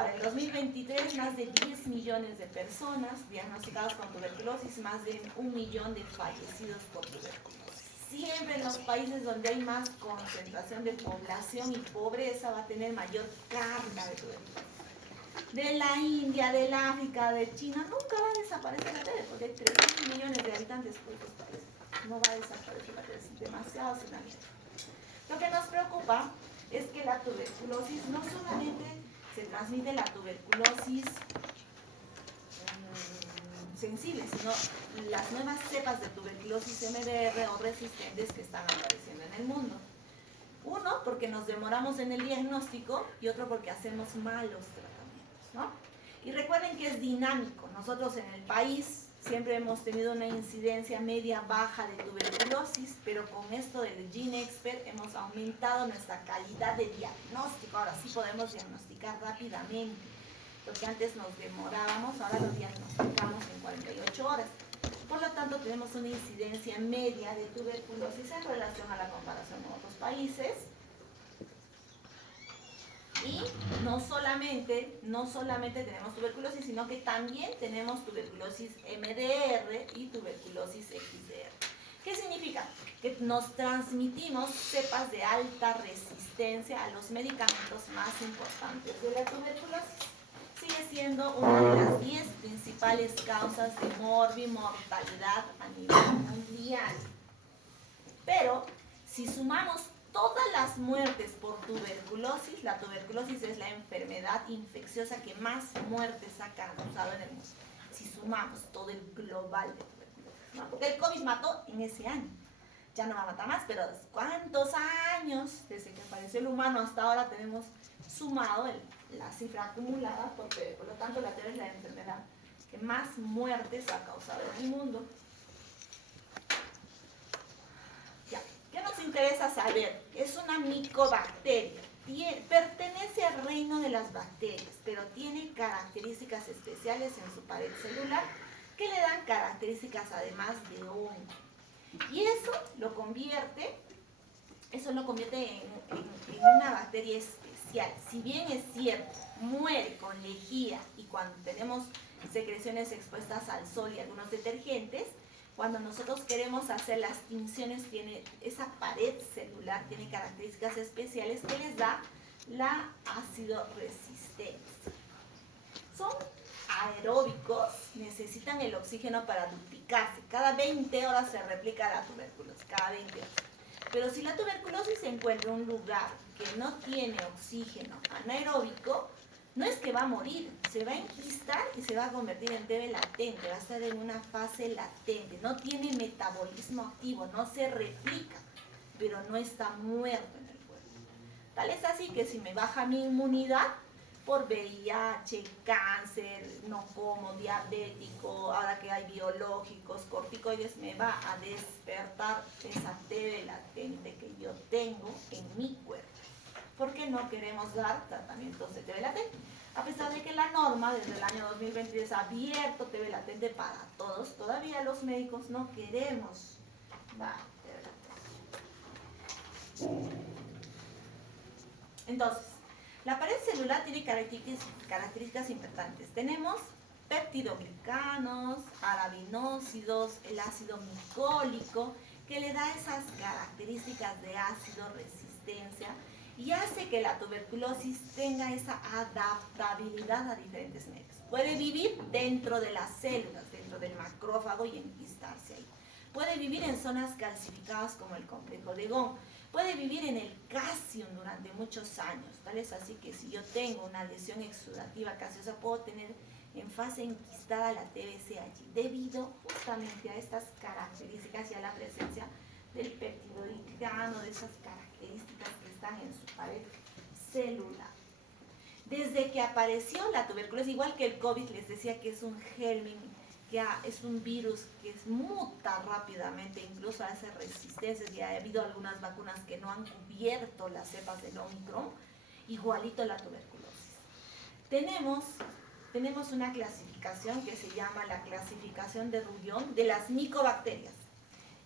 para el 2023 más de 10 millones de personas diagnosticadas con tuberculosis, más de 1 millón de fallecidos por tuberculosis. Siempre en los países donde hay más concentración de población y pobreza va a tener mayor carga de tuberculosis. De la India, del África, de China, nunca va a desaparecer la TB, porque hay 3.000 millones de habitantes, pues no va a desaparecer la TB, es demasiado tsunami. Lo que nos preocupa es que la tuberculosis no solamente se transmite la tuberculosis sensible, sino las nuevas cepas de tuberculosis MDR o resistentes que están apareciendo en el mundo. Uno, porque nos demoramos en el diagnóstico, y otro porque hacemos malos tratamientos, ¿no? Y recuerden que es dinámico. Nosotros en el país siempre hemos tenido una incidencia media baja de tuberculosis, pero con esto del GeneXpert hemos aumentado nuestra calidad de diagnóstico. Ahora sí podemos diagnosticar rápidamente, porque antes nos demorábamos, ahora lo diagnosticamos en 48 horas. Por lo tanto, tenemos una incidencia media de tuberculosis en relación a la comparación con otros países. Y no solamente tenemos tuberculosis, sino que también tenemos tuberculosis MDR y tuberculosis XDR. ¿Qué significa? Que nos transmitimos cepas de alta resistencia a los medicamentos más importantes de la tuberculosis. Sigue siendo una de las 10 principales causas de morbimortalidad a nivel mundial. Pero si sumamos todas las muertes por tuberculosis, la tuberculosis es la enfermedad infecciosa que más muertes ha causado en el mundo. Si sumamos todo el global de tuberculosis, ¿no? Porque el COVID mató en ese año. Ya no va a matar más, pero ¿cuántos años desde que apareció el humano hasta ahora tenemos sumado la cifra acumulada? Porque, por lo tanto, la TB es la enfermedad que más muertes ha causado en el mundo. Ya. ¿Qué nos interesa saber? Es una micobacteria. Pertenece al reino de las bacterias, pero tiene características especiales en su pared celular que le dan características además de hongo. Y eso lo convierte en una bacteria especial. Si bien es cierto, muere con lejía y cuando tenemos secreciones expuestas al sol y algunos detergentes, cuando nosotros queremos hacer las tinciones, esa pared celular tiene características especiales que les da la ácido resistencia. Son aeróbicos, necesitan el oxígeno para duplicarse. Cada 20 horas se replica la tuberculosis, cada 20 horas. Pero si la tuberculosis se encuentra en un lugar que no tiene oxígeno anaeróbico, no es que va a morir, se va a enquistar y se va a convertir en TB latente, va a estar en una fase latente, no tiene metabolismo activo, no se replica, pero no está muerto en el cuerpo. Tal es así que si me baja mi inmunidad por VIH, cáncer, no como, diabético, ahora que hay biológicos, corticoides, me va a despertar esa TB latente que yo tengo en mi cuerpo. ¿Por qué no queremos dar tratamientos de TB latente? A pesar de que la norma desde el año 2023 ha abierto TB latente para todos, todavía los médicos no queremos dar TB latente. Entonces, la pared celular tiene características importantes. Tenemos peptidoglicanos, arabinósidos, el ácido micólico, que le da esas características de ácido resistencia y hace que la tuberculosis tenga esa adaptabilidad a diferentes medios. Puede vivir dentro de las células, dentro del macrófago y enquistarse ahí. Puede vivir en zonas calcificadas como el complejo de Gón. Puede vivir en el calcium durante muchos años. Tal es así que si yo tengo una lesión exudativa gaseosa, puedo tener en fase enquistada la TBC allí, debido justamente a estas características y a la presencia del peptidoglicano, de esas características que están en su pared celular. Desde que apareció la tuberculosis, igual que el COVID, les decía que es un germen, que es un virus que muta rápidamente, incluso hace resistencias, y ha habido algunas vacunas que no han cubierto las cepas del Omicron, igualito la tuberculosis. Tenemos una clasificación que se llama la clasificación de Rouillon de las micobacterias.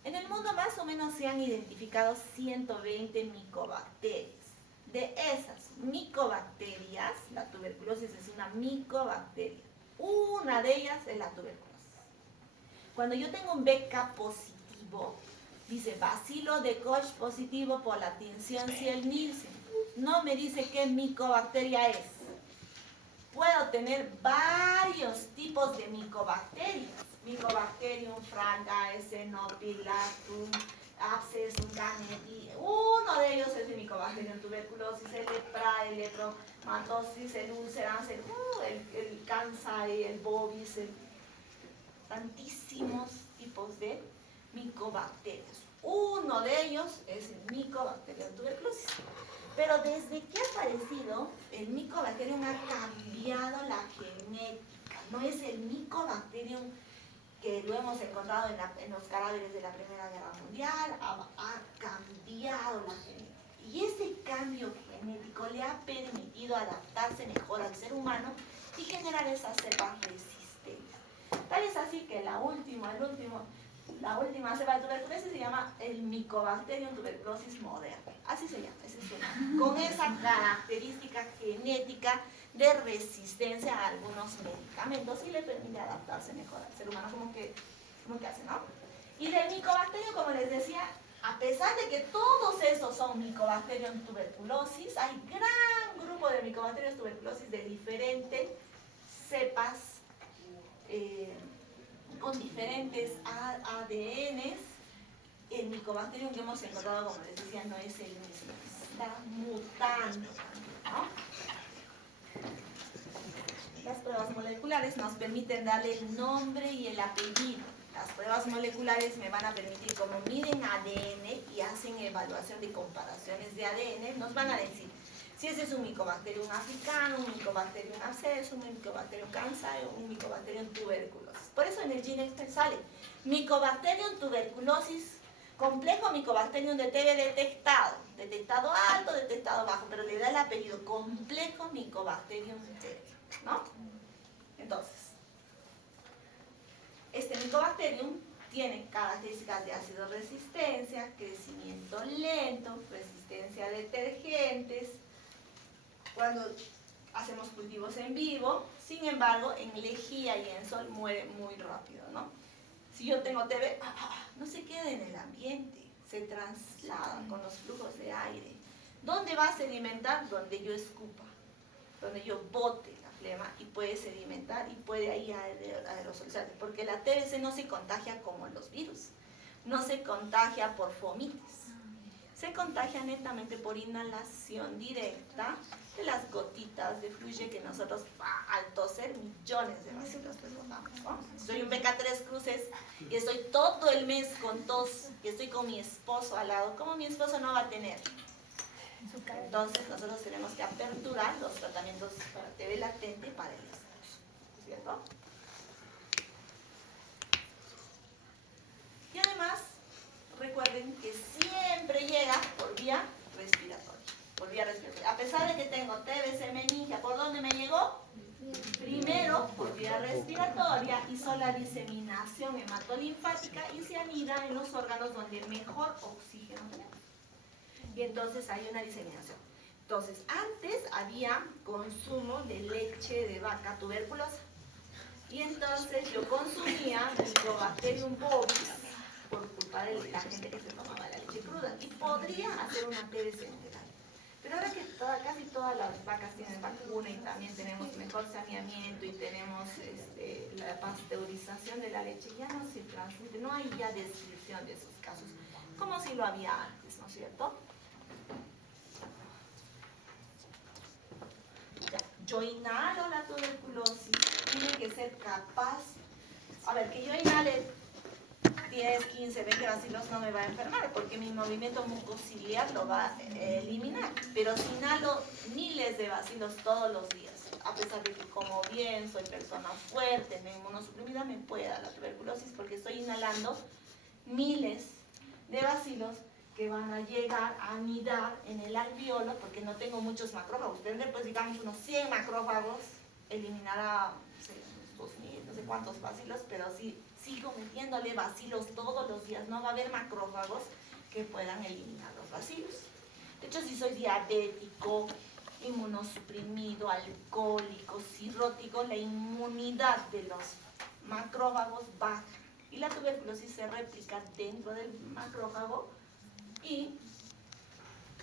En el mundo más o menos se han identificado 120 micobacterias. de esas micobacterias, la tuberculosis es una micobacteria. Una de ellas es la tuberculosis. Cuando yo tengo un BK positivo, dice bacilo de Koch positivo por la tinción Ciel-Nielsen. No me dice qué micobacteria es. Puedo tener varios tipos de micobacterias. Mycobacterium franca, Xenopilatum, Abscessum canepi. Uno de ellos es el Mycobacterium tuberculosis, el lepra, el lepromatosis, el ulcerans, el Kansai, el bovis, tantísimos tipos de micobacterias. Uno de ellos es el Mycobacterium tuberculosis. Pero desde que ha aparecido, el Mycobacterium ha cambiado la genética. No es el Mycobacterium que lo hemos encontrado en los cadáveres de la Primera Guerra Mundial, ha cambiado la genética. Y ese cambio genético le ha permitido adaptarse mejor al ser humano y generar esas cepas resistentes. Tal es así que la última cepa de tuberculosis se llama el Mycobacterium tuberculosis moderna. Así se llama, ese es su nombre. Con esa característica genética de resistencia a algunos medicamentos y le permite adaptarse mejor al ser humano, como que hace, ¿no? Y del Mycobacterium, como les decía, a pesar de que todos esos son Mycobacterium tuberculosis, hay gran grupo de Mycobacterium tuberculosis de diferentes cepas, con diferentes ADNs. El Mycobacterium que hemos encontrado, como les decía, no es el mismo, está mutando, ¿no? Las pruebas moleculares nos permiten darle el nombre y el apellido. Las pruebas moleculares me van a permitir, como miden ADN y hacen evaluación de comparaciones de ADN, nos van a decir si ese es un Mycobacterium africano, un Mycobacterium abscessum, un Mycobacterium kansai o un Mycobacterium tuberculosis. Por eso en el GeneXpert sale Mycobacterium tuberculosis, complejo Mycobacterium de TB detectado alto, detectado bajo, pero le da el apellido complejo Mycobacterium TB, ¿no? Entonces, este Mycobacterium tiene características de ácido resistencia, crecimiento lento, resistencia a detergentes, cuando hacemos cultivos en vivo. Sin embargo, en lejía y en sol muere muy rápido, ¿no? Si yo tengo TB, no se queda en el ambiente, se traslada con los flujos de aire. ¿Dónde va a sedimentar? Donde yo escupa, donde yo bote la flema, y puede sedimentar y puede ahí aerosolizarse, porque la TBC no se contagia como los virus, no se contagia por fomites, se contagia netamente por inhalación directa de las gotitas de fluye que nosotros al toser millones de bacilos pues botamos, ¿no? Soy un BK3 cruces y estoy todo el mes con tos y estoy con mi esposo al lado. ¿Cómo mi esposo no va a tener? Entonces nosotros tenemos que aperturar los tratamientos para TB latente para el esposo, ¿cierto? Y además, recuerden que siempre llega por vía respiratoria. A pesar de que tengo TBC meningia, ¿por dónde me llegó? Primero por vía respiratoria, hizo la diseminación hematolinfática y se anida en los órganos donde mejor oxígeno tenemos. Y entonces hay una diseminación. Entonces, antes había consumo de leche de vaca tuberculosa. Y entonces yo consumía Mycobacterium bovis por culpa de la gente que se tomaba la leche cruda. Y podría hacer una TBC enteral. Pero ahora que casi todas las vacas tienen vacuna y también tenemos mejor saneamiento y tenemos la pasteurización de la leche, ya no se transmite, no hay ya descripción de esos casos, como si lo había antes, ¿no es cierto? Ya, yo inhalo la tuberculosis, tiene que ser capaz, a ver, que yo inhale 10, 15, 20 bacilos no me va a enfermar porque mi movimiento mucociliar lo va a eliminar. Pero si inhalo miles de bacilos todos los días, a pesar de que como bien, soy persona fuerte, me inmunosuprimida, me puede dar la tuberculosis porque estoy inhalando miles de bacilos que van a llegar a anidar en el alveolo porque no tengo muchos macrófagos. Tendré pues digamos unos 100 macrófagos, eliminará no sé, unos 2000, no sé cuántos bacilos, pero sí sigo metiéndole bacilos todos los días, no va a haber macrófagos que puedan eliminar los bacilos. De hecho, si soy diabético, inmunosuprimido, alcohólico, cirrótico, la inmunidad de los macrófagos baja y la tuberculosis se replica dentro del macrófago y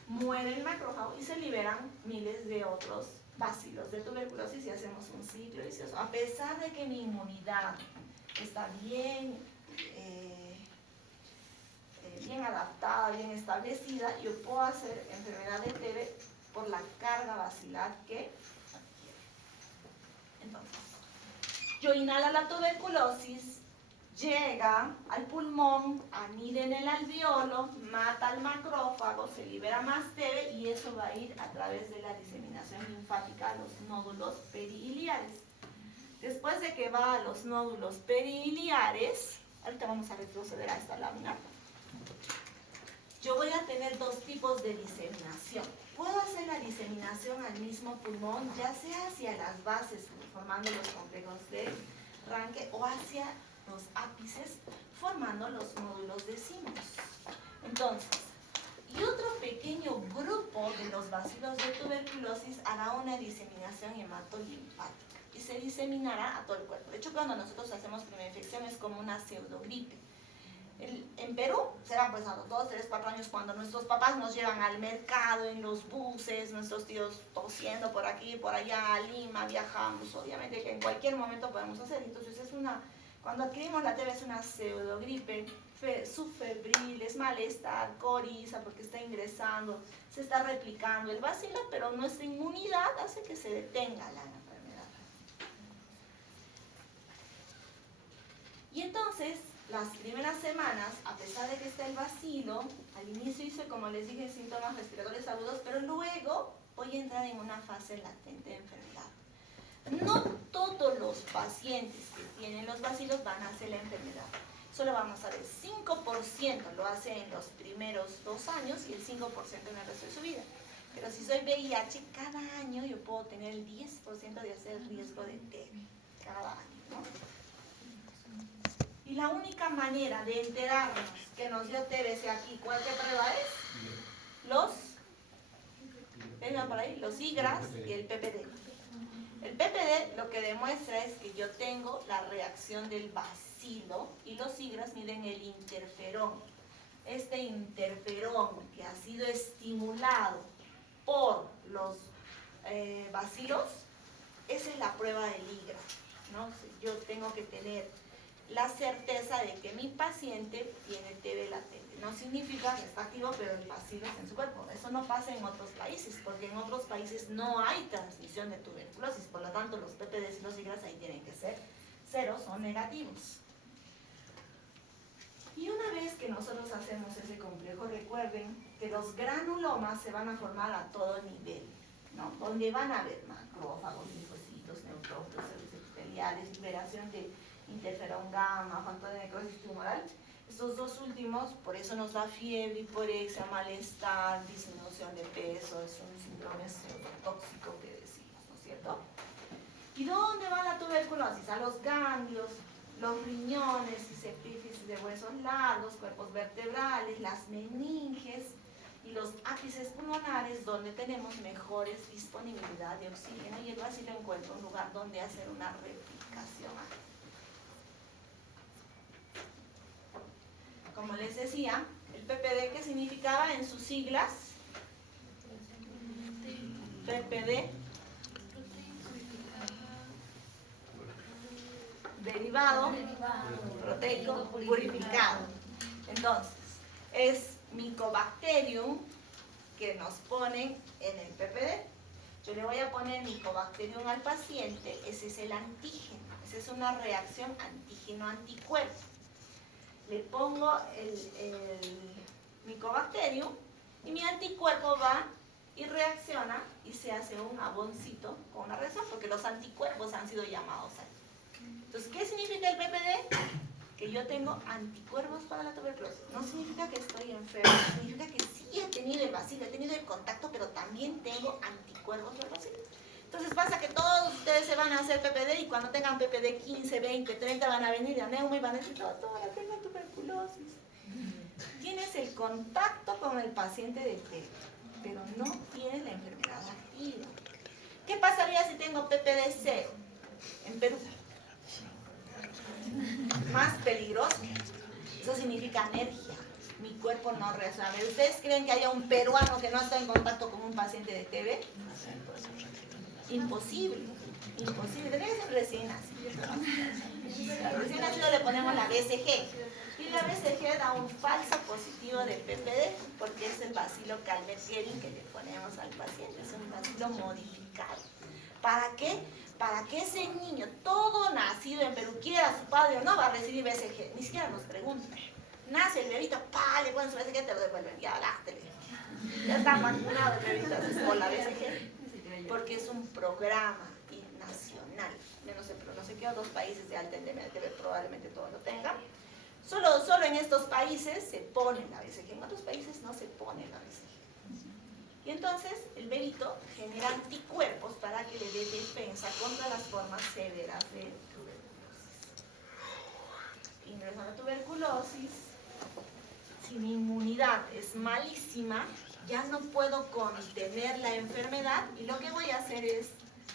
muere el macrófago y se liberan miles de otros bacilos de tuberculosis y hacemos un ciclo vicioso. A pesar de que mi inmunidad está bien adaptada, bien establecida, yo puedo hacer enfermedad de TB por la carga bacilar que adquiere. Entonces, yo inhalo la tuberculosis, llega al pulmón, anida en el alveolo, mata al macrófago, se libera más TB y eso va a ir a través de la diseminación linfática a los nódulos periiliares. Después de que va a los nódulos periiliares, ahorita vamos a retroceder a esta lámina, yo voy a tener dos tipos de diseminación. Puedo hacer la diseminación al mismo pulmón, ya sea hacia las bases, formando los complejos de Ranke, o hacia los ápices, formando los nódulos de Simmons. Entonces, y otro pequeño grupo de los bacilos de tuberculosis hará una diseminación hematolinfática y se diseminará a todo el cuerpo. De hecho, cuando nosotros hacemos primera infección es como una pseudogripe. En Perú será pues a los 2, 3, 4 años cuando nuestros papás nos llevan al mercado, en los buses, nuestros tíos tosiendo por aquí, por allá, a Lima, viajamos, obviamente que en cualquier momento podemos hacer. Entonces cuando adquirimos la TB es una pseudogripe, subfebril, es malestar, coriza porque está ingresando, se está replicando el bacilo, pero nuestra inmunidad hace que se detenga la enfermedad. Y entonces, las primeras semanas, a pesar de que está el bacilo, al inicio hice, como les dije, síntomas respiratorios agudos, pero luego voy a entrar en una fase latente de enfermedad. No todos los pacientes que tienen los bacilos van a hacer la enfermedad. Solo vamos a ver, 5% lo hace en los primeros 2 años y el 5% en el resto de su vida. Pero si soy VIH, cada año yo puedo tener el 10% de hacer riesgo de TB. Cada año, ¿no? Y la única manera de enterarnos que nos dio TBC aquí, ¿cuál prueba es? Vengan por ahí, los IGRAS y el PPD. El PPD lo que demuestra es que yo tengo la reacción del bacilo y los IGRAS miden el interferón. Este interferón que ha sido estimulado por los bacilos, esa es la prueba del IGRA, ¿no? Yo tengo que tener la certeza de que mi paciente tiene TB latente. No significa que está activo, pero el bacilo está en su cuerpo. Eso no pasa en otros países, porque en otros países no hay transmisión de tuberculosis. Por lo tanto, los PPDs y los IGRAS ahí tienen que ser ceros o negativos. Y una vez que nosotros hacemos ese complejo, recuerden que los granulomas se van a formar a todo nivel, ¿no? Donde van a haber macrófagos, linfocitos, neutrófilos, células epiteliales, liberación de interferón gamma, factor de necrosis tumoral. Estos dos últimos, por eso nos da fiebre, hiporexia, malestar, disminución de peso, es un síndrome pseudotóxico que decimos, ¿no es cierto? ¿Y dónde va la tuberculosis? A los ganglios, los riñones, epífisis de huesos largos, cuerpos vertebrales, las meninges y los ápices pulmonares, donde tenemos mejores disponibilidad de oxígeno, y el bacilo encuentra un lugar donde hacer una replicación. Como les decía, el PPD, ¿qué significaba en sus siglas? PPD, derivado proteico purificado. Entonces, es Mycobacterium que nos ponen en el PPD. Yo le voy a poner Mycobacterium al paciente, ese es el antígeno, esa es una reacción antígeno-anticuerpo. Le pongo el Mycobacterium y mi anticuerpo va y reacciona y se hace un aboncito con una reacción, porque los anticuerpos han sido llamados ahí. Entonces, ¿qué significa el PPD? Que yo tengo anticuerpos para la tuberculosis. No significa que estoy enfermo, significa que sí he tenido el bacilo, he tenido el contacto, pero también tengo anticuerpos del bacilo. Entonces pasa que todos ustedes se van a hacer PPD y cuando tengan PPD 15, 20, 30 van a venir a neuma y van a decir, doctora, tengo tuberculosis. Tienes el contacto con el paciente de TB. pero no tiene la enfermedad activa. ¿Qué pasaría si tengo PPD 0 en Perú? Más peligroso. Eso significa alergia. Mi cuerpo no resuelve. ¿Ustedes creen que haya un peruano que no está en contacto con un paciente de TB? Imposible. Imposible. Tendría que ser recién nacido. Al recién nacido le ponemos la BCG. Y la BCG da un falso positivo de PPD porque es el bacilo Calmette-Guerin que le ponemos al paciente. Es un bacilo modificado. ¿Para qué? Para que ese niño, todo nacido en Perú, quiera a su padre o no, va a recibir BCG. Ni siquiera nos preguntan. Nace el bebito, ¡pah! Le ponen su BCG, te lo devuelven. Ya, lástele. Ya está vacunado el bebito con la BCG. Porque es un programa nacional. Menos no sé qué otros países de alta endemia de TB probablemente todos lo tengan. Solo en estos países se pone la BCG. En otros países no se pone la BCG. Y entonces el bebito genera anticuerpos para que le dé defensa contra las formas severas de tuberculosis. Ingreso a la tuberculosis, si mi inmunidad es malísima, ya no puedo contener la enfermedad y lo que voy a hacer es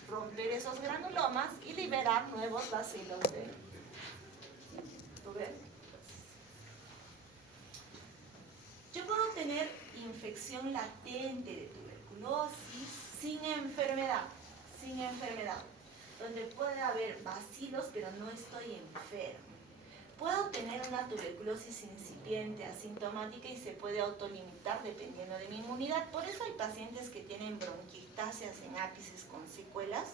romper esos granulomas y liberar nuevos bacilos de tuberculosis. Yo puedo tener infección latente de tuberculosis sin enfermedad, donde puede haber bacilos pero no estoy enfermo. Puedo tener una tuberculosis incipiente, asintomática y se puede autolimitar dependiendo de mi inmunidad. Por eso hay pacientes que tienen bronquiectasias en ápices con secuelas,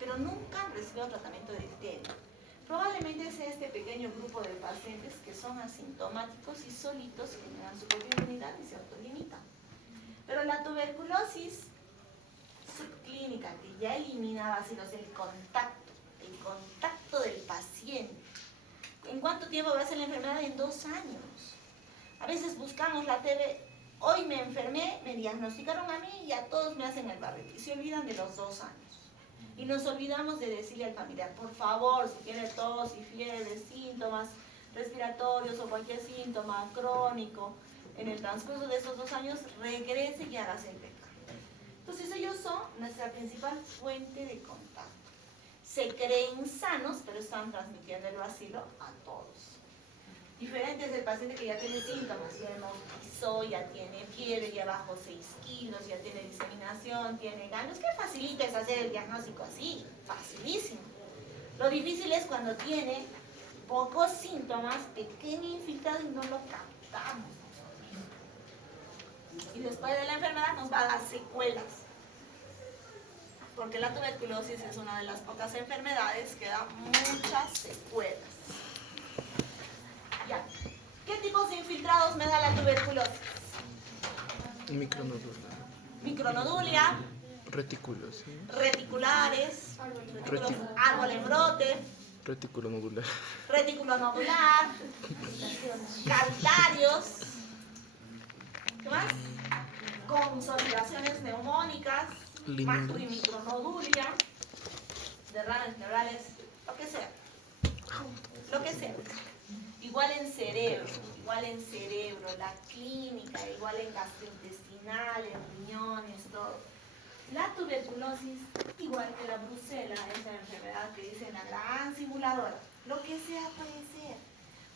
pero nunca han recibido tratamiento de TB. Probablemente sea este pequeño grupo de pacientes que son asintomáticos y solitos generan su propia inmunidad y se autolimitan. Pero la tuberculosis subclínica, que ya elimina bacilos, el contacto del paciente. ¿En cuánto tiempo va a ser la enfermedad? En 2 años. A veces buscamos la TB, hoy me enfermé, me diagnosticaron a mí y a todos me hacen el barrete y se olvidan de los 2 años. Y nos olvidamos de decirle al familiar, por favor, si tiene tos y fiebre, síntomas respiratorios o cualquier síntoma crónico, en el transcurso de esos 2 años, regrese y hágase el PK. Entonces ellos son nuestra principal fuente de contacto. Se creen sanos, pero están transmitiendo el bacilo a todos. Diferente es el paciente que ya tiene síntomas, ya hemoptizó, ya tiene fiebre, ya bajó 6 kilos, ya tiene diseminación, tiene ganglios. Qué facilito es hacer el diagnóstico así, facilísimo. Lo difícil es cuando tiene pocos síntomas, pequeño infiltrado y no lo captamos. Y después de la enfermedad nos va a dar secuelas. Porque la tuberculosis es una de las pocas enfermedades que da muchas secuelas. Ya. ¿Qué tipos de infiltrados me da la tuberculosis? Micronodulia. Retículos. ¿Sí? Reticulares. Árbol en brote. Retículo nodular. Retículo nodular. Cavitarios. ¿Qué más? Consolidaciones neumónicas. Macro y micronodulia. Derrames neurales. Lo que sea. Lo que sea. Igual en cerebro, la clínica, igual en gastrointestinal, en riñones, todo. La tuberculosis, igual que la brucela, es la enfermedad que dicen la gran simuladora. Lo que sea puede ser.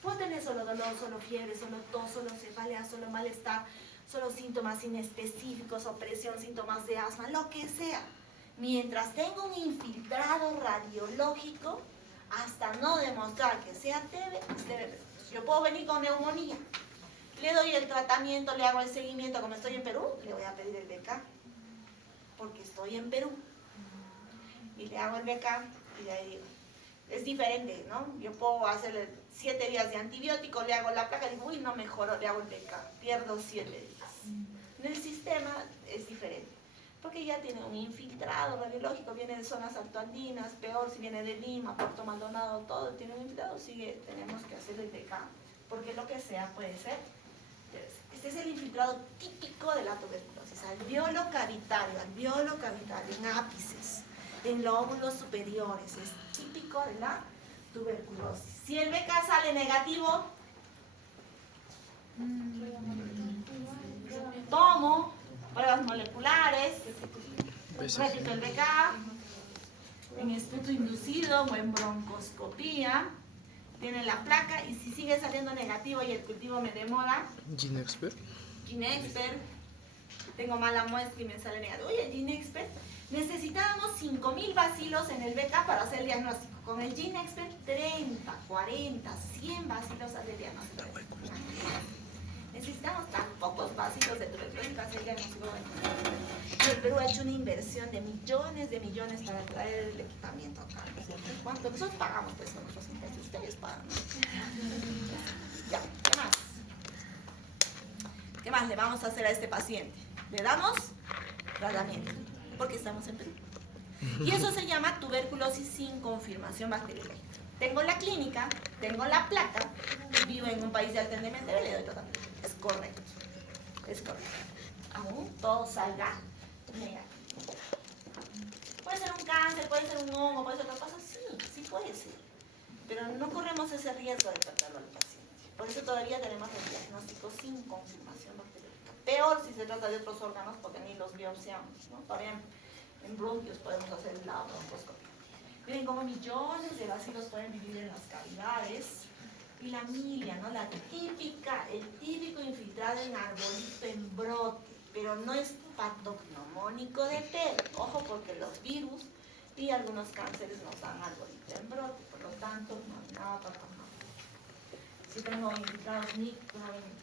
Puedo tener solo dolor, solo fiebre, solo tos, solo cefalea, solo malestar, solo síntomas inespecíficos, opresión, síntomas de asma, lo que sea. Mientras tenga un infiltrado radiológico, hasta no demostrar que sea TB, es TB. Yo puedo venir con neumonía, le doy el tratamiento, le hago el seguimiento, como estoy en Perú, le voy a pedir el BK, porque estoy en Perú. Y le hago el BK y le digo, es diferente, ¿no? Yo puedo hacerle 7 días de antibiótico, le hago la placa y digo, uy, no mejoro, le hago el BK, pierdo 7 días. En el sistema es diferente. Porque ya tiene un infiltrado radiológico, viene de zonas altoandinas, peor si viene de Lima, Puerto Maldonado, todo tiene un infiltrado, tenemos que hacer el BK, porque lo que sea puede ser. Este es el infiltrado típico de la tuberculosis, alveolo cavitario, en ápices, en lóbulos superiores, es típico de la tuberculosis. Si el BK sale negativo, tomo Pruebas moleculares, Besos. repito el BK, en esputo inducido o en broncoscopía, tiene la placa y si sigue saliendo negativo y el cultivo me demora, Ginexpert. Ginexpert, tengo mala muestra y me sale negativo. Oye, Ginexpert, necesitábamos 5.000 bacilos en el BK para hacer el diagnóstico. Con el Ginexpert, 30, 40, 100 bacilos hace el diagnóstico. Necesitamos tan pocos bacilos de tuberculosis para hacer el diagnóstico. El Perú ha hecho una inversión de millones para traer el equipamiento acá. ¿No es cierto? ¿Cuánto? Nosotros pagamos pues con nuestros impuestos, ustedes pagan. Ya, ¿qué más? ¿Qué más le vamos a hacer a este paciente? Le damos tratamiento, porque estamos en Perú. Y eso se llama tuberculosis sin confirmación bacteriológica. Tengo la clínica, tengo la placa, vivo en un país de alta endemia, le doy tratamiento. Es correcto. Es correcto. Aún todo salga negativo. Puede ser un cáncer, puede ser un hongo, puede ser otra cosa. Sí puede ser. Pero no corremos ese riesgo de tratarlo al paciente. Por eso todavía tenemos el diagnóstico sin confirmación bacteriológica. Peor si se trata de otros órganos porque ni los biopsiamos, ¿no? Todavía en bronquios podemos hacer la broncoscopia. Miren cómo millones de bacilos pueden vivir en las cavidades. Y la milia, ¿no? El típico infiltrado en arbolito en brote, pero no es patognomónico de TB. Ojo, porque los virus y algunos cánceres nos dan arbolito en brote, por lo tanto, no hay nada patognomónico. Si tengo infiltrados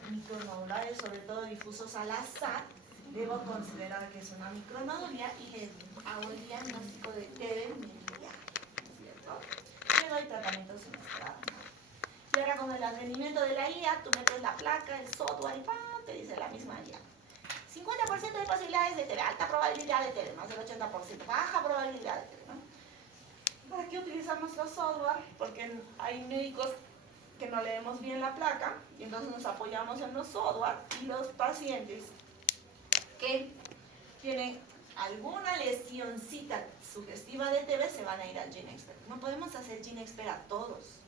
micronodulares, sobre todo difusos al azar, debo considerar que es una micronodulia y le hago el diagnóstico de TB miliar, ¿cierto? Le doy tratamientos inesperados. Y ahora con el advenimiento de la IA, tú metes la placa, el software y ¡pam! Te dice la misma IA. 50% de posibilidades de TB, alta probabilidad de TB, más del 80%, baja probabilidad de TB, ¿no? ¿Para qué utilizamos los software? Porque hay médicos que no leemos bien la placa y entonces nos apoyamos en los software y los pacientes que tienen alguna lesioncita sugestiva de TB se van a ir al Ginexpert. No podemos hacer Ginexpert a todos.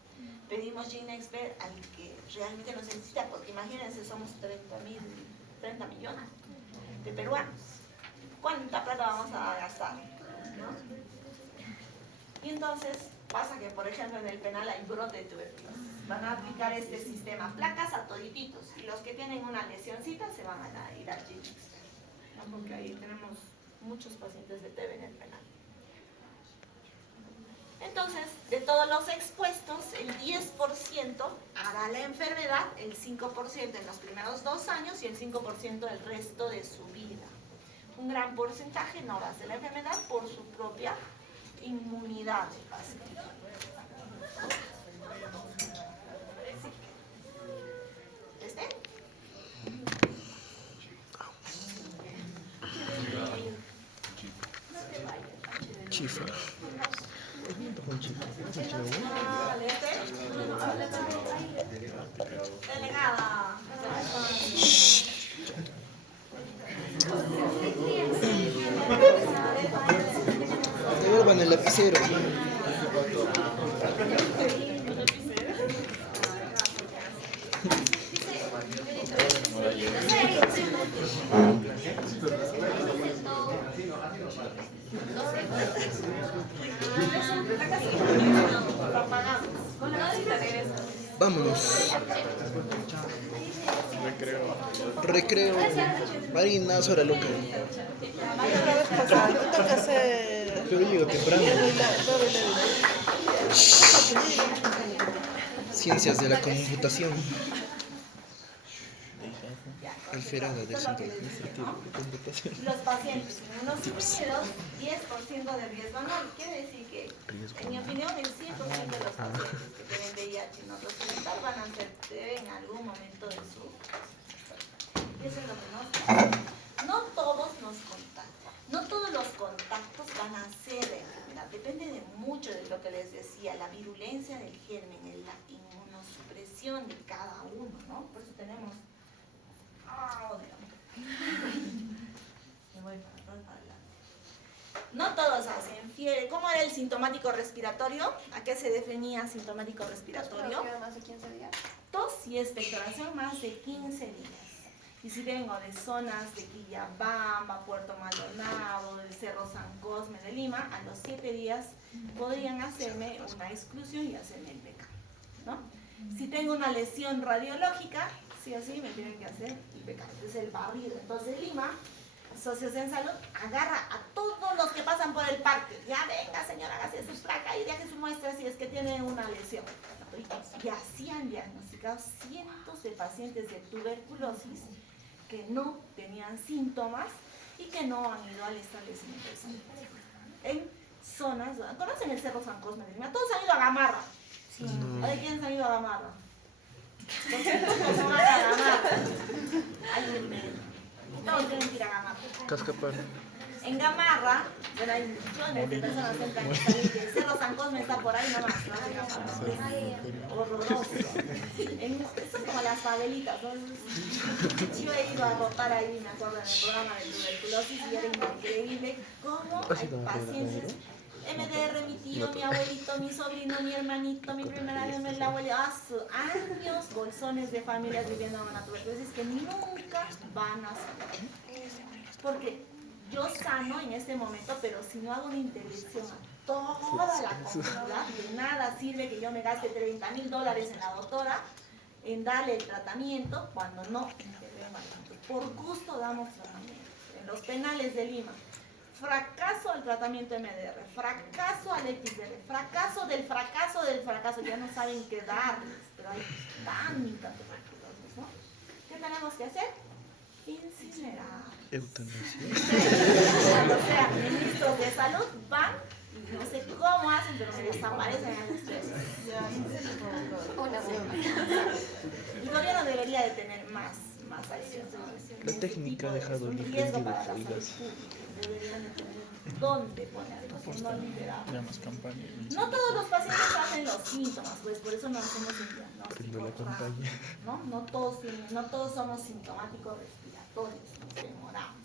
Pedimos Ginexpert al que realmente nos necesita, porque imagínense, somos 30 millones de peruanos. ¿Cuánta plata vamos a gastar? ¿No? Y entonces pasa que, por ejemplo, en el penal hay brote de tuberculosis. Van a aplicar este sistema, placas a todititos, y los que tienen una lesioncita se van a ir al Ginexpert, ¿no? Porque ahí tenemos muchos pacientes de TB en el penal. Entonces, de todos los expuestos, el 10% hará la enfermedad, el 5% en los primeros 2 años y el 5% el resto de su vida. Un gran porcentaje no va a hacer la enfermedad por su propia inmunidad del paciente. ¿Este? Chifa. Delegada. Devuelvan el lapicero. Vámonos. Recreo. Marina, hora loca. Pero llego temprano. Ciencias de la computación. Alferada del Centro Administrativo de Computación. Los pacientes inmunosuprimidos, 10% de riesgo anual. Quiere decir que, en mi opinión, el 100% de los pacientes que tienen VIH no los presentar van a hacer TB en algún momento de su vida. Y eso es lo que no todos nos contactan. No todos los contactos van a ser de enfermedad. Depende de mucho de lo que les decía, la virulencia del germen, la inmunosupresión de cada uno, ¿no? Por eso tenemos... Me voy para adelante. No todos hacen fiebre. ¿Cómo era el sintomático respiratorio? ¿A qué se definía sintomático respiratorio? Más de 15 días. Tos y expectoración más de 15 días. Y si vengo de zonas de Quillabamba, Puerto Maldonado, del Cerro San Cosme de Lima, a los 7 días podrían hacerme una exclusión y hacerme el PK, ¿no? Si tengo una lesión radiológica, sí o sí me tienen que hacer el PK. Es el barrido. Entonces Lima, Socios en Salud, agarra a todos los que pasan por el parque. Ya venga señora, hágase su placa y deje su muestra si es que tiene una lesión. Y así han diagnosticado cientos de pacientes de tuberculosis que no tenían síntomas y que no han ido al establecimiento de salud. En zonas, ¿conocen el Cerro San Cosme de Lima? Todos han ido a Gamarra. Sí. ¿Quiénes han ido a Gamarra? ¿Por qué no van a Gamarra? Todos tienen que ir a Gamarra. Cascapán. En Gamarra, bueno, hay millones de personas que entran que el Cerro San Cosme está por ahí nomás, ¿no? Es horroroso. Son como las favelitas, ¿no? Yo he ido a rotar ahí, me acuerdo, en el programa de tuberculosis y era increíble cómo hay pacientes. MDR, mi tío, mi abuelito, mi sobrino, mi hermanito, mi primera vez, la abuela, años, bolsones de familias viviendo con la tuberculosis que nunca van a sanar. Porque yo sano en este momento, pero si no hago una intervención a toda la comunidad, de nada sirve que yo me gaste $30,000 en la doctora, en darle el tratamiento, cuando no intervengo. Por gusto damos tratamiento. En los penales de Lima, fracaso al tratamiento MDR, fracaso al XDR, fracaso del fracaso del fracaso, ya no saben qué darles, pero hay tanta tuberculosis, ¿no? ¿Qué tenemos que hacer? Incinerar. Eutanasia. O sea, ministros de salud van, no sé cómo hacen, pero me desaparecen a ustedes. El gobierno debería de tener más acción. La técnica ha dejado el riesgo para la salud pública. Deberían de tener dónde poner, no liberar. No todos los pacientes hacen los síntomas, pues por eso no hacemos un diagnóstico. No todos somos sintomáticos respiratorios, nos demoramos.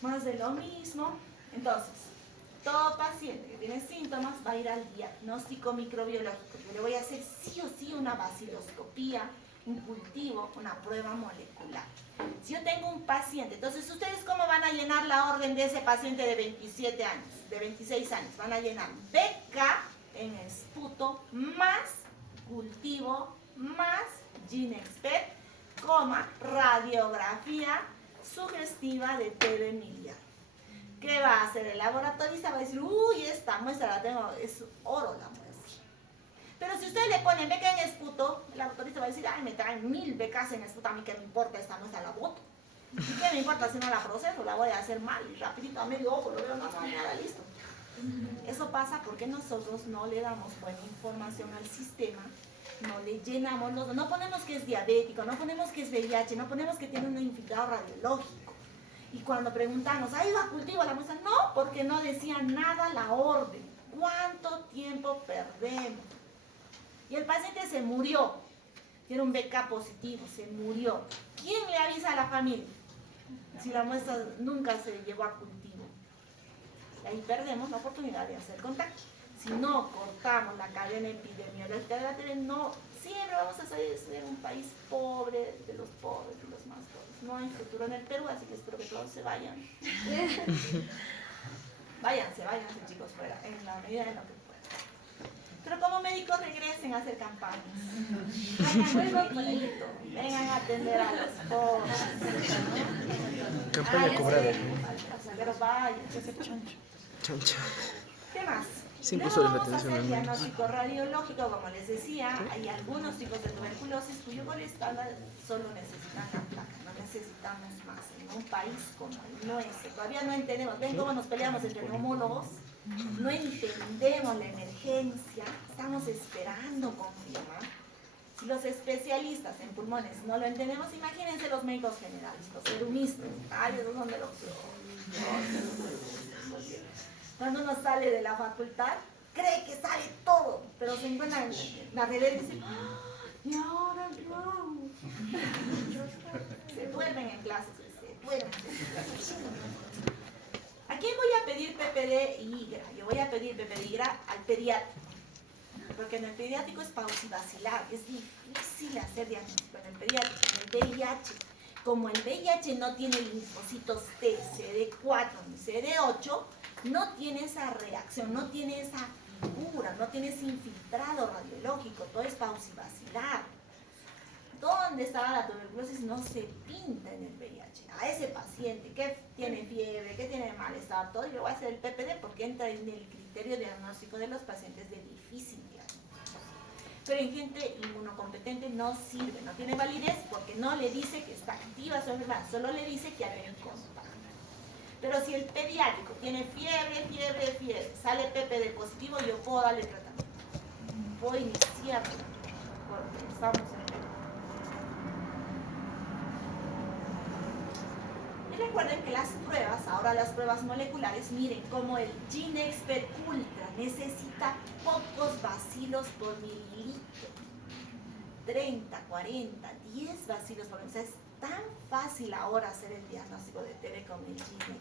Más de lo mismo. Entonces, todo paciente que tiene síntomas va a ir al diagnóstico microbiológico. Yo le voy a hacer sí o sí una baciloscopía, un cultivo, una prueba molecular. Si yo tengo un paciente, entonces ¿ustedes cómo van a llenar la orden de ese paciente de 27 años, de 26 años? Van a llenar beca en esputo más cultivo más GeneXpert, radiografía sugestiva de TB miliar. ¿Qué va a hacer el laboratorista? Va a decir, uy, esta muestra la tengo, es oro la muestra. Pero si ustedes le ponen beca en esputo, el laboratorista va a decir, ay, me traen 1000 becas en esputo, a mí qué me importa, esta muestra la boto. ¿Y qué me importa si no la proceso? La voy a hacer mal y rapidito a medio ojo, lo veo más mañana, listo. Eso pasa porque nosotros no le damos buena información al sistema, no le llenamos, no ponemos que es diabético, no ponemos que es VIH, no ponemos que tiene un infiltrado radiológico. Y cuando preguntamos, ¿ha ido a cultivo la muestra? No, porque no decía nada la orden. ¿Cuánto tiempo perdemos? Y el paciente se murió. Tiene un BK positivo, se murió. ¿Quién le avisa a la familia? Si la muestra nunca se llevó a cultivo. Y ahí perdemos la oportunidad de hacer contacto. Si no cortamos la cadena epidemiológica de la TB, no, siempre vamos a ser un país pobre, de los pobres y los más pobres. No hay futuro en el Perú, así que espero que todos se vayan. Váyanse chicos fuera, en la medida de lo que puedan. Pero como médicos regresen a hacer campañas. Vengan a atender a los pobres. Campaña cobrada. Pero vayan. Chancha. ¿Qué más? 5 Luego soles de vamos a atención hacer al médico. diagnóstico radiológico, como les decía, hay algunos tipos de tuberculosis cuyo gol estándar solo necesitan la placa, no necesitamos más. En un país como el nuestro, todavía no entendemos, ven cómo nos peleamos entre neumólogos, no entendemos la emergencia, estamos esperando confirmar. Si los especialistas en pulmones no lo entendemos, imagínense los médicos generales, los serumistas, ay, esos son de los cuando uno sale de la facultad, cree que sabe todo, pero se encuentra en la realidad y dice, ¡ah! ¿Y ahora qué hago? Se duermen en clases, se duermen. ¿A quién voy a pedir PPD y IGRA? Yo voy a pedir PPD y IGRA al pediatra. porque en el pediátrico es pausivacilar, es difícil hacer diagnóstico en el pediátrico. En el VIH, como el VIH no tiene linfocitos T, CD4 ni CD8, no tiene esa reacción, no tiene esa figura, no tiene ese infiltrado radiológico, todo es pausivacilar. ¿Dónde estaba la tuberculosis? No se pinta en el VIH. A ese paciente que tiene fiebre, que tiene malestar, todo, yo le voy a hacer el PPD porque entra en el criterio diagnóstico de los pacientes de difícil diagnóstico. Pero en gente inmunocompetente no sirve, no tiene validez porque no le dice que está activa su enfermedad, solo le dice que hay un contagio. Pero si el pediátrico tiene fiebre, sale PPD positivo, yo puedo darle tratamiento. Puedo iniciarlo porque estamos en el... Y recuerden que las pruebas, ahora las pruebas moleculares, miren como el GeneXpert Ultra necesita pocos bacilos por mililitro. 30, 40, 10 bacilos por mililitro. O sea, es tan fácil ahora hacer el diagnóstico de TB con el GeneXpert.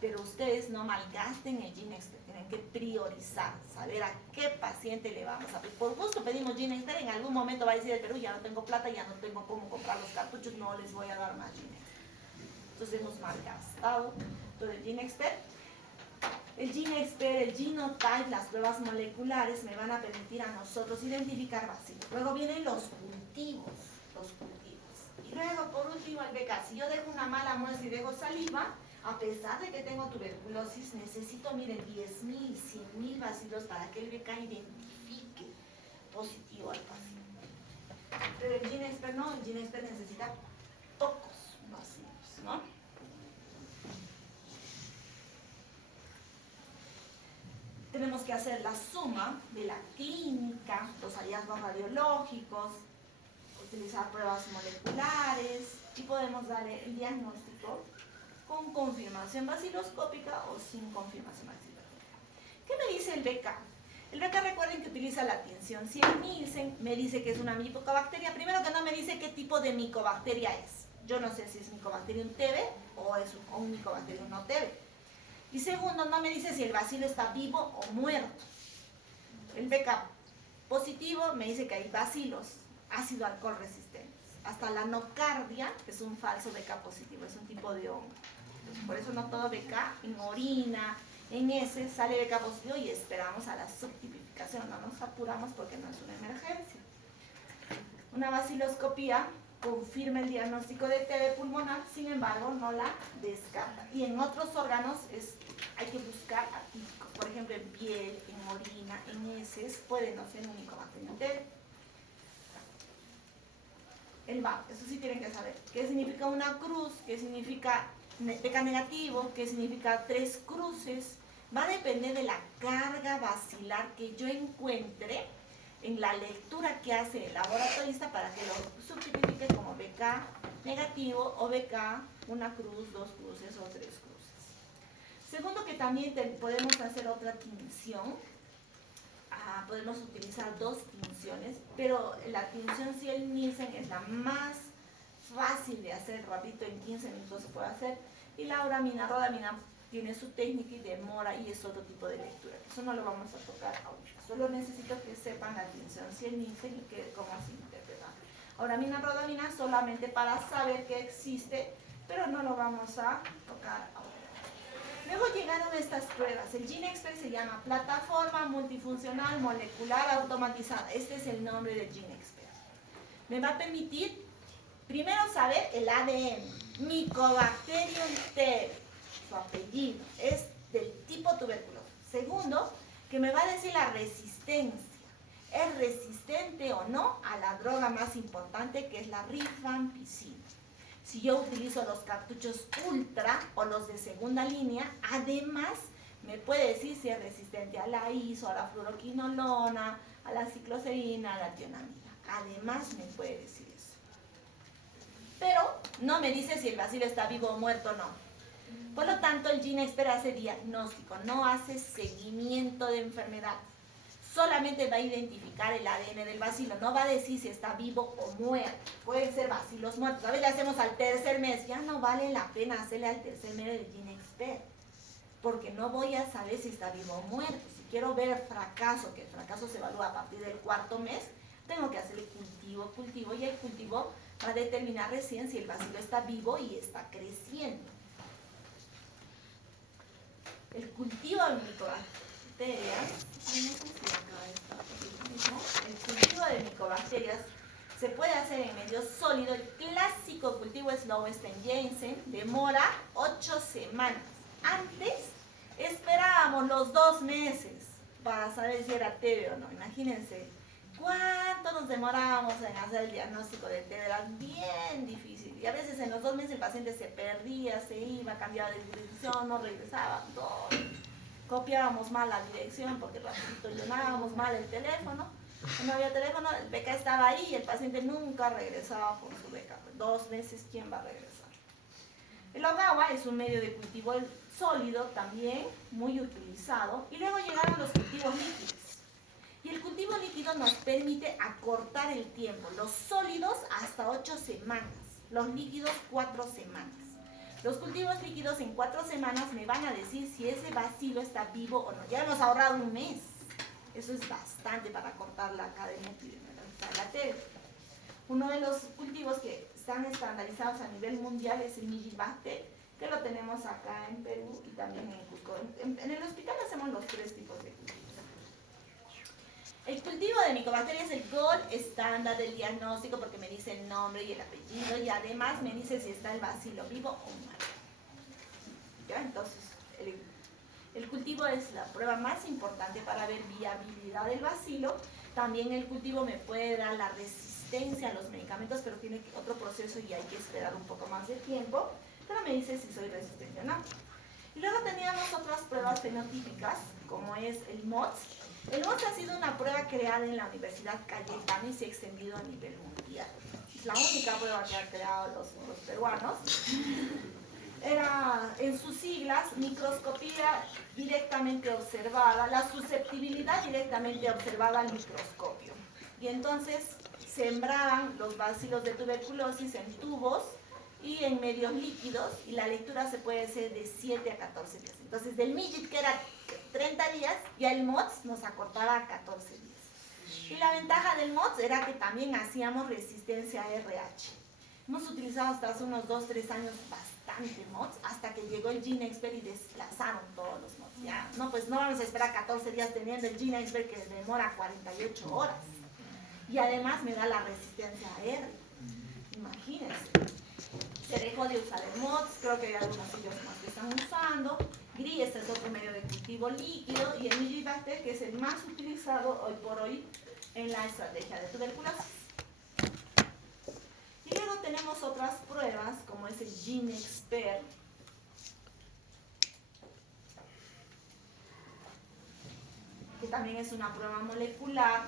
Pero ustedes no malgasten el GeneXpert, tienen que priorizar, saber a qué paciente le vamos a pedir. Por gusto pedimos GeneXpert, en algún momento va a decir el Perú, ya no tengo plata, ya no tengo cómo comprar los cartuchos, no les voy a dar más GeneXpert. Entonces hemos malgastado todo el GeneXpert. El GeneXpert, el Genotype, las pruebas moleculares me van a permitir a nosotros identificar bacilos. Luego vienen los cultivos. Y luego, por último, el BK. Si yo dejo una mala muestra y dejo saliva, a pesar de que tengo tuberculosis, necesito, miren, 10.000, 100.000 bacilos para que el BK identifique positivo al paciente. Pero el GeneXpert no, el GeneXpert necesita pocos bacilos, ¿no? Tenemos que hacer la suma de la clínica, los hallazgos radiológicos, utilizar pruebas moleculares y podemos darle el diagnóstico con confirmación baciloscópica o sin confirmación baciloscópica. ¿Qué me dice el BK? El BK, recuerden que utiliza la tinción 100 Nielsen, me dice que es una micobacteria. Primero que no me dice qué tipo de micobacteria es. Yo no sé si es Mycobacterium TB o es un Mycobacterium no TB. Y segundo, no me dice si el bacilo está vivo o muerto. El BK positivo me dice que hay bacilos ácido alcohol resistentes. Hasta la nocardia es un falso BK positivo, es un tipo de hongo. Entonces, por eso no todo BK en orina, en heces sale BK positivo y esperamos a la subtipificación. No nos apuramos porque no es una emergencia. Una baciloscopía confirma el diagnóstico de TB pulmonar, sin embargo no la descarta. Y en otros órganos hay que buscar atípicos, por ejemplo en piel, en orina, en heces, puede no ser un Mycobacterium TB. El VAP, eso sí tienen que saber. ¿Qué significa una cruz? ¿Qué significa BK negativo? ¿Qué significa 3 cruces? Va a depender de la carga bacilar que yo encuentre en la lectura que hace el laboratorista para que lo subtipifique como BK negativo o BK, una cruz, 2 cruces o 3 cruces. Segundo, que también podemos hacer otra tinción. Podemos utilizar 2 tinciones, pero la tinción Ciel-Nielsen es la más fácil de hacer, rapidito, en 15 minutos se puede hacer, y la rodamina tiene su técnica y demora y es otro tipo de lectura. Eso no lo vamos a tocar ahorita, solo necesito que sepan la tinción Ciel-Nielsen y cómo se interpreta. Rodamina solamente para saber que existe, pero no lo vamos a tocar ahora. Luego llegaron estas pruebas. El GeneXpert se llama Plataforma Multifuncional Molecular Automatizada. Este es el nombre del GeneXpert. Me va a permitir, primero, saber el ADN. Mycobacterium TB, su apellido, es del tipo tuberculoso. Segundo, que me va a decir la resistencia. ¿Es resistente o no a la droga más importante, que es la rifampicina? Si yo utilizo los cartuchos ultra o los de segunda línea, además me puede decir si es resistente a la iso, a la fluoroquinolona, a la cicloserina, a la tionamida. Además me puede decir eso. Pero no me dice si el bacilo está vivo o muerto o no. Por lo tanto, el GeneXpert hace diagnóstico, no hace seguimiento de enfermedad. Solamente va a identificar el ADN del bacilo, no va a decir si está vivo o muerto. Pueden ser bacilos muertos. A veces le hacemos al tercer mes, ya no vale la pena hacerle al tercer mes el GeneXpert. porque no voy a saber si está vivo o muerto. Si quiero ver fracaso, que el fracaso se evalúa a partir del 4.º mes, tengo que hacer el cultivo, y el cultivo va a determinar recién si el bacilo está vivo y está creciendo. El cultivo de micobacterias, el cultivo de micobacterias se puede hacer en medio sólido. El clásico cultivo Slow-Sten-Jensen demora 8 semanas. Antes esperábamos los 2 meses para saber si era TB o no. Imagínense cuánto nos demorábamos en hacer el diagnóstico de TB. Era bien difícil. Y a veces en los 2 meses el paciente se perdía, se iba, cambiaba de dirección, no regresaba. Copiábamos mal la dirección porque rapidito llenábamos mal el teléfono. No había teléfono, el beca estaba ahí y el paciente nunca regresaba por su beca. 2 meses, ¿quién va a regresar? El Ogawa es un medio de cultivo sólido también, muy utilizado. Y luego llegaron los cultivos líquidos. Y el cultivo líquido nos permite acortar el tiempo. Los sólidos hasta 8 semanas, los líquidos 4 semanas. Los cultivos líquidos en 4 semanas me van a decir si ese bacilo está vivo o no. Ya hemos ahorrado 1 mes. Eso es bastante para cortar la cadena epidemiológica. Uno de los cultivos que están estandarizados a nivel mundial es el Mijibacter, que lo tenemos acá en Perú y también en Cusco. En el hospital hacemos los 3 tipos de cultivos. El cultivo de micobacterias es el gold estándar del diagnóstico porque me dice el nombre y el apellido y además me dice si está el bacilo vivo o muerto. ¿Ya? Entonces, el cultivo es la prueba más importante para ver viabilidad del bacilo. También el cultivo me puede dar la resistencia a los medicamentos, pero tiene otro proceso y hay que esperar un poco más de tiempo. Pero me dice si soy resistente o no. Y luego teníamos otras pruebas fenotípicas, como es el MOTS. El MOTS ha sido una prueba creada en la Universidad Cayetano y se ha extendido a nivel mundial. Es la única prueba que han creado los peruanos. Era, en sus siglas, microscopía directamente observada, la susceptibilidad directamente observada al microscopio. Y entonces sembraban los bacilos de tuberculosis en tubos y en medios líquidos, y la lectura se puede hacer de 7 a 14 días. Entonces, del MIGIT, que era 30 días, y el MOTS nos acortaba a 14 días. Y la ventaja del MOTS era que también hacíamos resistencia a RH. Hemos utilizado hasta hace unos 2-3 años bastante MOTS, hasta que llegó el GeneXpert y desplazaron todos los MOTS. Ya, no, pues no vamos a esperar 14 días teniendo el GeneXpert que demora 48 horas. Y además me da la resistencia a R. Imagínense. Se dejó de usar el MOTS, creo que hay algunos sitios más que están usando. GRI, este es otro medio de cultivo líquido, y el Mijibacter, que es el más utilizado hoy por hoy en la estrategia de tuberculosis. Y luego tenemos otras pruebas, como es el GeneXpert, que también es una prueba molecular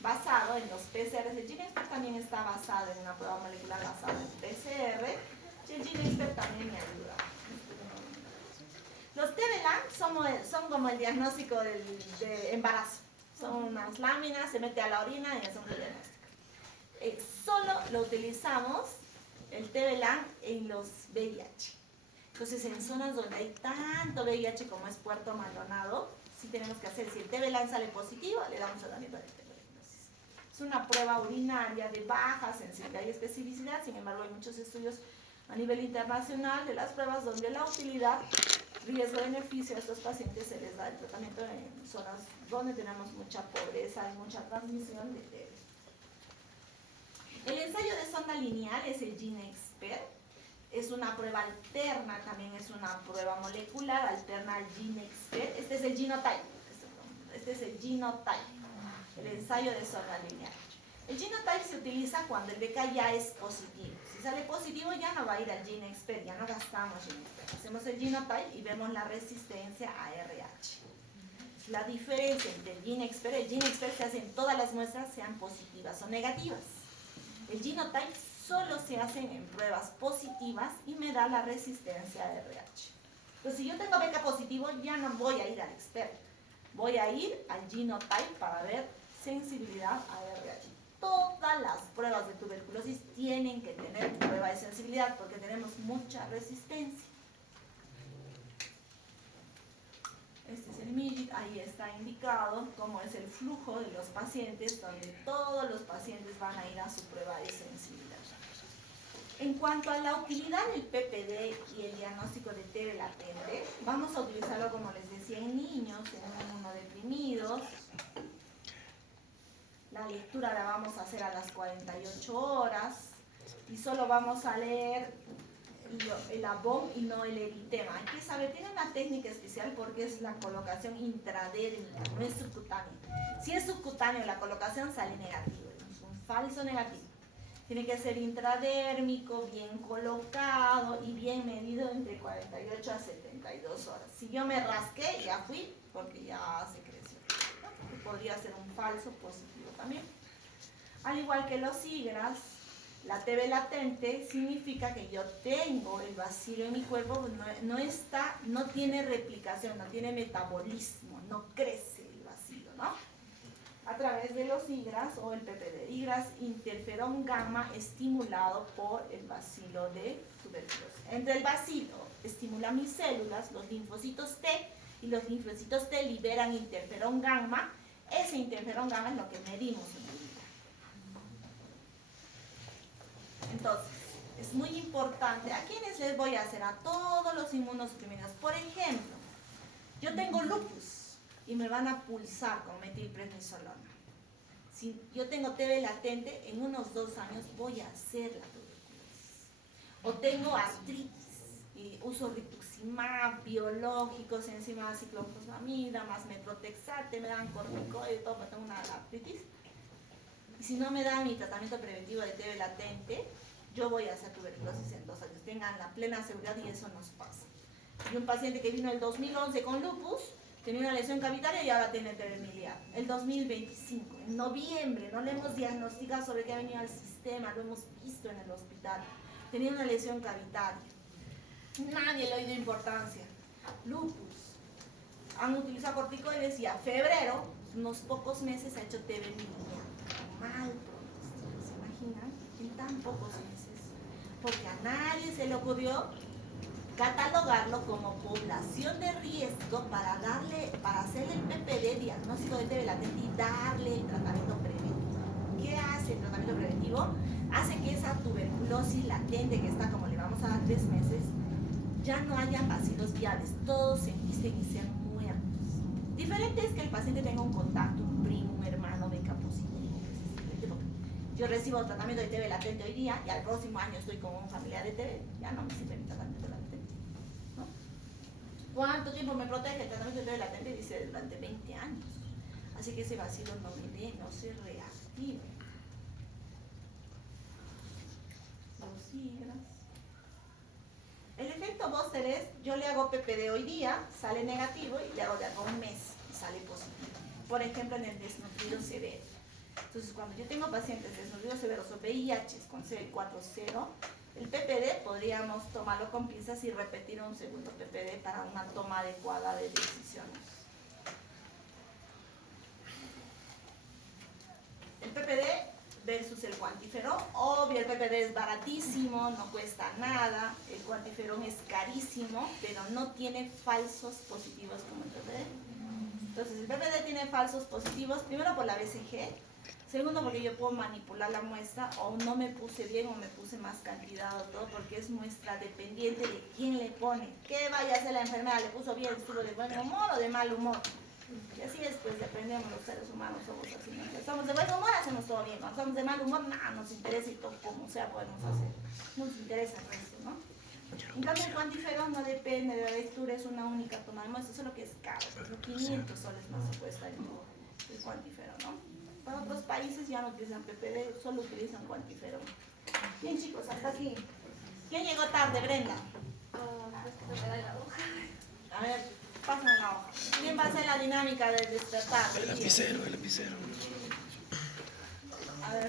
basado en los PCR. El GeneXpert también está basado en una prueba molecular basada en PCR, y el GeneXpert también me ayuda. Los TBLAN son como el diagnóstico de embarazo. Son unas láminas, se mete a la orina y es un diagnóstico. Solo lo utilizamos, el TBLAN, en los VIH. Entonces, en zonas donde hay tanto VIH como es Puerto Maldonado, sí tenemos que hacer, si el TBLAN sale positivo, le damos tratamiento de tuberculosis. Es una prueba urinaria de baja sensibilidad y especificidad, sin embargo, hay muchos estudios a nivel internacional de las pruebas donde la utilidad, riesgo-beneficio a estos pacientes se les da el tratamiento en zonas donde tenemos mucha pobreza y mucha transmisión de TB. El ensayo de sonda lineal es el GeneXpert. Es una prueba alterna, también es una prueba molecular alterna al GeneXpert. Este es el genotype. Este es el genotype, el ensayo de sonda lineal. El genotype se utiliza cuando el BK ya es positivo. Si sale positivo ya no va a ir al GeneXpert, ya no gastamos GeneXpert. Hacemos el genotype y vemos la resistencia a RH. La diferencia entre el GeneXpert se hace en todas las muestras, sean positivas o negativas. El genotype solo se hace en pruebas positivas y me da la resistencia a RH. Entonces, si yo tengo BK positivo, ya no voy a ir al expert. Voy a ir al genotype para ver sensibilidad a RH. Todas las pruebas de tuberculosis tienen que tener prueba de sensibilidad porque tenemos mucha resistencia. ahí está indicado cómo es el flujo de los pacientes, donde todos los pacientes van a ir a su prueba de sensibilidad. En cuanto a la utilidad del PPD y el diagnóstico de TB latente, vamos a utilizarlo, como les decía, en niños, en inmunodeprimidos. La lectura la vamos a hacer a las 48 horas y solo vamos a leer el abón y no el eritema. Hay que saber, tiene una técnica especial porque es la colocación intradérmica, no es subcutánea. Si es subcutáneo, la colocación sale negativo, es un falso negativo. Tiene que ser intradérmico, bien colocado y bien medido entre 48 a 72 horas. Si yo me rasqué, ya fui, porque ya se creció, ¿no? Podría ser un falso positivo también. Al igual que los IGRAS, la TB latente significa que yo tengo el bacilo en mi cuerpo, no tiene replicación, no tiene metabolismo, no crece el bacilo, ¿no? A través de los IGRAS o el PPD. IGRAS, interferón gamma estimulado por el bacilo de tuberculosis. Entre el bacilo estimula mis células, los linfocitos T, y los linfocitos T liberan interferón gamma. Ese interferón gamma es lo que medimos en el IGRAS. Entonces, es muy importante. ¿A quiénes les voy a hacer? A todos los inmunosuprimidos. Por ejemplo, yo tengo lupus y me van a pulsar con metilprednisolona. Si yo tengo TB latente, en unos 2 años voy a hacer la tuberculosis. O tengo artritis y uso rituximab, biológicos, encima ciclofosfamida, más metrotexate, me dan corticoide, todo, tengo una artritis. Y si no me dan mi tratamiento preventivo de TB latente, yo voy a hacer tuberculosis en 2 años. Tengan la plena seguridad y eso nos pasa. Y un paciente que vino el 2011 con lupus, tenía una lesión cavitaria y ahora tiene TB miliar. El 2025, en noviembre, no le hemos diagnosticado sobre qué ha venido al sistema, lo hemos visto en el hospital. Tenía una lesión cavitaria. Nadie le ha oído importancia. Lupus. Han utilizado corticoides y a febrero, unos pocos meses, ha hecho TB miliar. Mal pronóstico, ¿se imaginan? En tan pocos meses. Porque a nadie se le ocurrió catalogarlo como población de riesgo para hacerle el PPD, diagnóstico de TB latente, y darle el tratamiento preventivo. ¿Qué hace el tratamiento preventivo? Hace que esa tuberculosis latente que está, como le vamos a dar 3 meses, ya no haya bacilos viables, todos se enquisten y sean muertos. Diferente es que el paciente tenga un contacto, un primo, un hermano, beca positivo. Yo recibo tratamiento de TB latente hoy día y al próximo año estoy con un familiar de TB, ya no me sirve mi tratamiento latente. ¿Cuánto tiempo me protege el tratamiento de TB latente? Dice durante 20 años. Así que ese bacilo no se reactive. Los IGRAS. El efecto booster es, yo le hago PPD hoy día, sale negativo, y le hago de acá un mes y sale positivo. Por ejemplo, en el desnutrido severo. Entonces, cuando yo tengo pacientes desnutridos severos o VIH con CD4-0, el PPD podríamos tomarlo con pinzas y repetir un segundo PPD para una toma adecuada de decisiones. El PPD versus el cuantiferón. Obvio, el PPD es baratísimo, no cuesta nada. El cuantiferón es carísimo, pero no tiene falsos positivos como el PPD. Entonces, el PPD tiene falsos positivos, primero por la BCG, segundo porque yo puedo manipular la muestra, o no me puse bien o me puse más cantidad o todo, porque es muestra dependiente de quién le pone. ¿Qué vaya a hacer la enfermera? ¿Le puso bien? ¿Estuvo de buen humor o de mal humor? Y así es, pues dependemos, los seres humanos somos así, ¿no? Si estamos de buen humor, hacemos todo bien. Cuando estamos de mal humor, nada, nos interesa y todo como sea podemos hacer. Nos interesa el resto, ¿no? En cambio, el cuantiferón no depende de la lectura, es una única toma de muestra, solo que es caro, pues, 500 soles más se cuesta el cuantiferón, ¿no? Para otros países ya no utilizan PPD, solo utilizan cuantiferón. Bien, chicos, hasta aquí. ¿Quién llegó tarde, Brenda? A ver, pásame la hoja. ¿Quién va a hacer la dinámica del despertar? El lapicero, el lapicero.